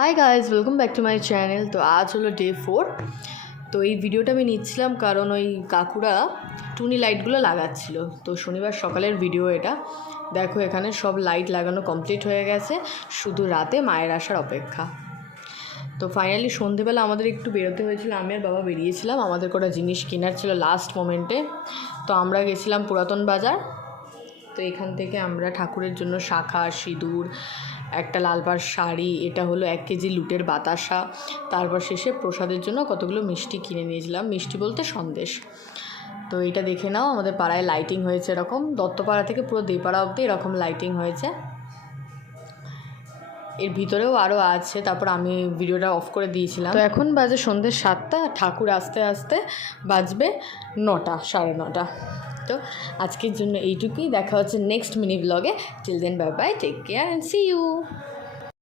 Hi guys, welcome back to my channel. তো আজ হলো ডে 4। তো এই ভিডিওটা আমি নিচ্ছিলাম কারণ ওই কাকুরা টুনি লাইটগুলো লাগাচ্ছিল। তো শনিবার সকালের ভিডিও এটা। দেখো এখানে সব লাইট লাগানো কমপ্লিট হয়ে গেছে, শুধু রাতে মায়ের আসার অপেক্ষা। তো ফাইনালি সন্ধেবেলা আমাদের একটু বেরোতে হয়েছিল, আমি আর বাবা বেরিয়েছিলাম, আমাদের কটা জিনিস কেনার ছিল লাস্ট মোমেন্টে। তো আমরা গেছিলাম পুরাতন বাজার। তো এখান থেকে আমরা ঠাকুরের জন্য শাঁখা, সিঁদুর, একটা লালপাড় শাড়ি, এটা হলো 1 কেজি লুটের বাতাসা, তারপর শেষে প্রসাদের জন্য কতগুলো মিষ্টি কিনে নিয়েছিলাম, মিষ্টি বলতে সন্দেশ। তো এটা দেখে নাও, আমাদের পাড়ায় লাইটিং হয়েছে এরকম, দত্তপাড়া থেকে পুরো দেপাড়া অবধি এরকম লাইটিং হয়েছে। এর ভিতরেও আরও আছে, তারপর আমি ভিডিওটা অফ করে দিয়েছিলাম। তো এখন বাজে সন্ধ্যে 7টা, ঠাকুর আস্তে আস্তে বাজবে 9টা, 9:30। তো আজকের জন্য এইটুকুই, দেখা হচ্ছে নেক্সট মিনি ব্লগে। Till then bye bye, take care and see you.